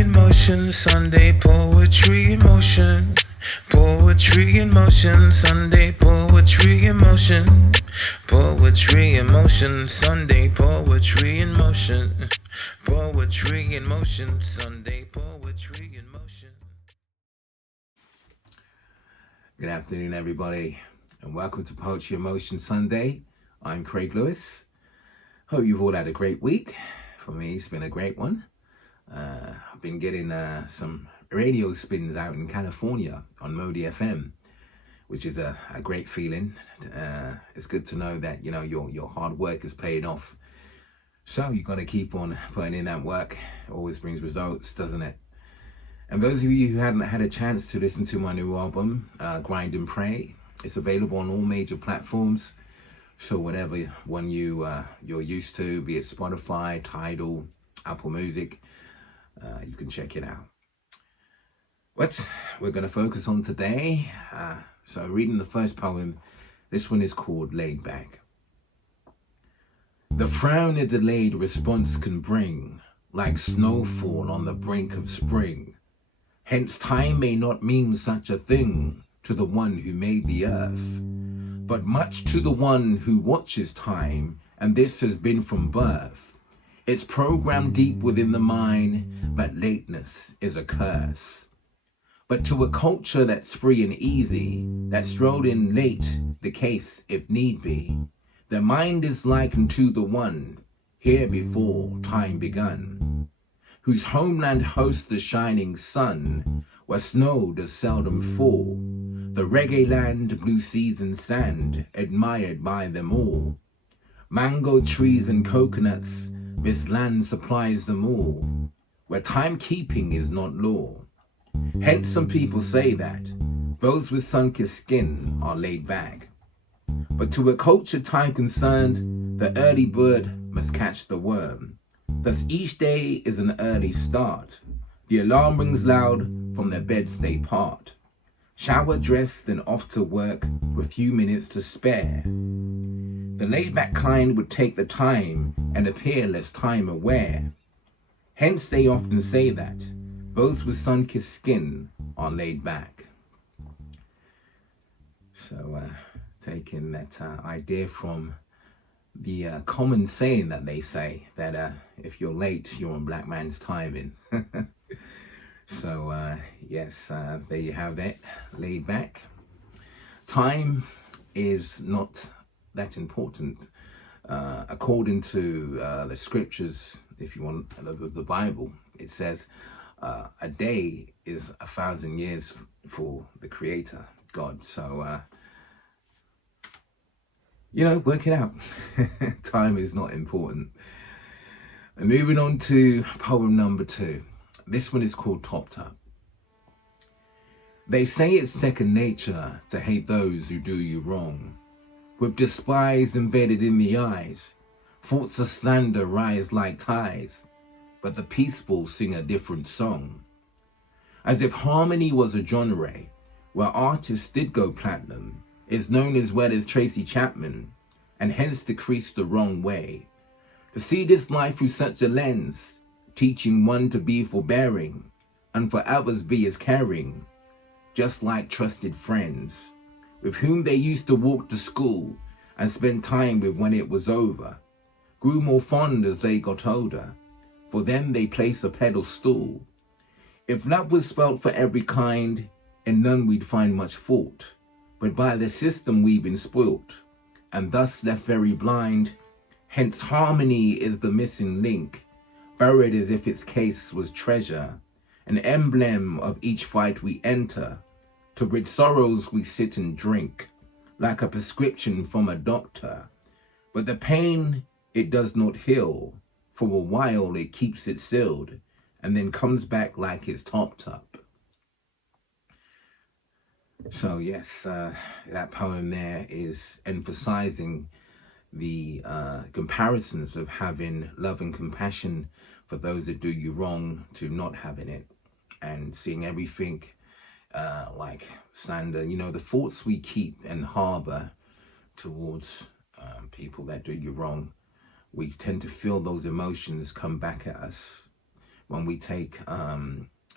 in motion, Sunday poetry in motion. Poetry in motion, Sunday poetry in motion. Poetry in motion, Sunday poetry in motion. Poetry in motion, Sunday poetry in motion. Good afternoon, everybody, and welcome to Poetry in Motion Sunday. I'm Craig Lewis. Hope you've all had a great week. For me, it's been a great one. I've been getting some radio spins out in California on Modi FM, which is a great feeling. It's good to know that your hard work is paid off. So you got to keep on putting in that work. It always brings results, doesn't it? And those of you who hadn't had a chance to listen to my new album, Grind and Pray, it's available on all major platforms. So whatever one you're used to, be it Spotify, Tidal, Apple Music, you can check it out. What we're going to focus on today, so reading the first poem, this one is called Laid Back. The frown a delayed response can bring, like snowfall on the brink of spring. Hence time may not mean such a thing to the one who made the earth, but much to the one who watches time, and this has been from birth. It's programmed deep within the mind that lateness is a curse. But to a culture that's free and easy, that strolled in late, the case if need be, their mind is likened to the one here before time begun, whose homeland hosts the shining sun, where snow does seldom fall, the reggae land, blue seas and sand, admired by them all. Mango trees and coconuts, this land supplies them all, where timekeeping is not law. Hence some people say that those with sun-kissed skin are laid back. But to a culture time concerned, the early bird must catch the worm. Thus each day is an early start. The alarm rings loud, from their beds they part. Shower dressed and off to work with few minutes to spare. The laid-back kind would take the time and appear less time aware. Hence they often say that those with sun-kissed skin are laid back. So taking that idea from the common saying that they say that if you're late, you're on black man's timing. So yes, there you have it, laid back. Time is not that important. According to the scriptures, if you want, the Bible, it says a day is 1,000 years for the Creator, God. So work it out. Time is not important. And moving on to poem number 2. This one is called Topped Up. They say it's second nature to hate those who do you wrong. With despise embedded in the eyes, thoughts of slander rise like tides, but the peaceful sing a different song. As if harmony was a genre, where artists did go platinum, is known as well as Tracy Chapman, and hence decreased the wrong way. To see this life through such a lens, teaching one to be forbearing, and for others be as caring, just like trusted friends, with whom they used to walk to school and spend time with when it was over, grew more fond as they got older, for them they place a pedestal. If love was spelt for every kind, in none we'd find much fault, but by the system we've been spoilt, and thus left very blind. Hence harmony is the missing link, buried as if its case was treasure, an emblem of each fight we enter. To rid sorrows we sit and drink, like a prescription from a doctor. But the pain it does not heal, for a while it keeps it sealed, and then comes back like it's topped up. So yes, that poem there is emphasizing the comparisons of having love and compassion for those that do you wrong to not having it, and seeing everything like slander, the thoughts we keep and harbor towards people that do you wrong. We tend to feel those emotions come back at us when we take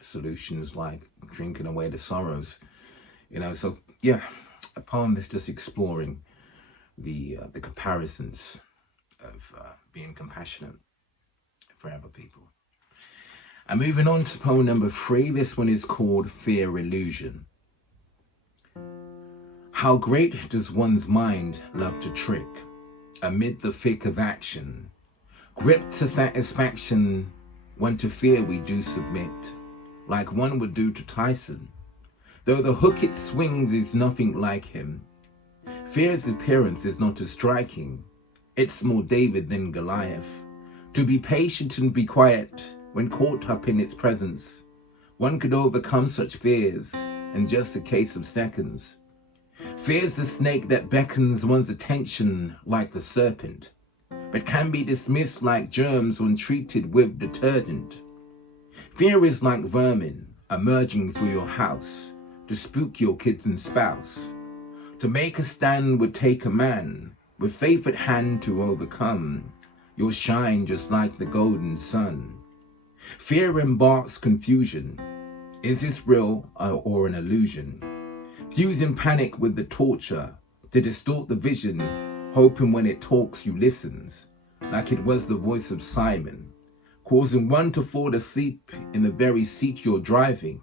solutions like drinking away the sorrows. So yeah, a poem that's just exploring the comparisons of being compassionate for other people. And moving on to poem number 3, this one is called Fear Illusion. How great does one's mind love to trick, amid the thick of action, gripped to satisfaction, when to fear we do submit, like one would do to Tyson, though the hook it swings is nothing like him. Fear's appearance is not as striking, it's more David than Goliath. To be patient and be quiet when caught up in its presence, one could overcome such fears in just a case of seconds. Fear's the snake that beckons one's attention like the serpent, but can be dismissed like germs when treated with detergent. Fear is like vermin emerging through your house to spook your kids and spouse. To make a stand would take a man with faith at hand to overcome. You'll shine just like the golden sun. Fear embarks confusion. Is this real or an illusion? Fusing panic with the torture to distort the vision, hoping when it talks you listens, like it was the voice of Simon, causing one to fall asleep in the very seat you're driving.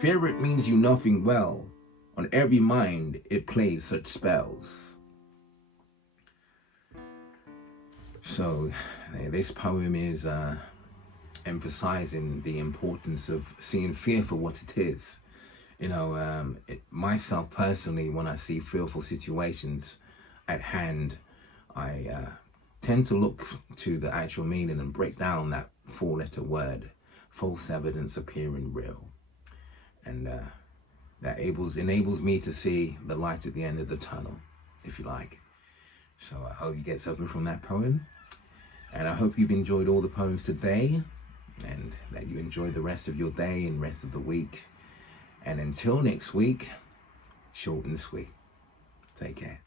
Fear it means you nothing well, on every mind it plays such spells. So this poem is emphasizing the importance of seeing fear for what it is. Myself personally, when I see fearful situations at hand, I tend to look to the actual meaning and break down that 4-letter word, false evidence appearing real. And that enables me to see the light at the end of the tunnel, if you like. So I hope you get something from that poem. And I hope you've enjoyed all the poems today, and that you enjoy the rest of your day and rest of the week. And until next week, short and sweet. Take care.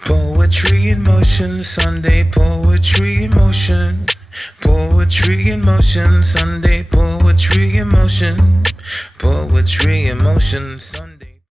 Poetry in motion, Sunday poetry in motion. Poetry in motion, Sunday poetry in motion. Poetry in motion, Sunday.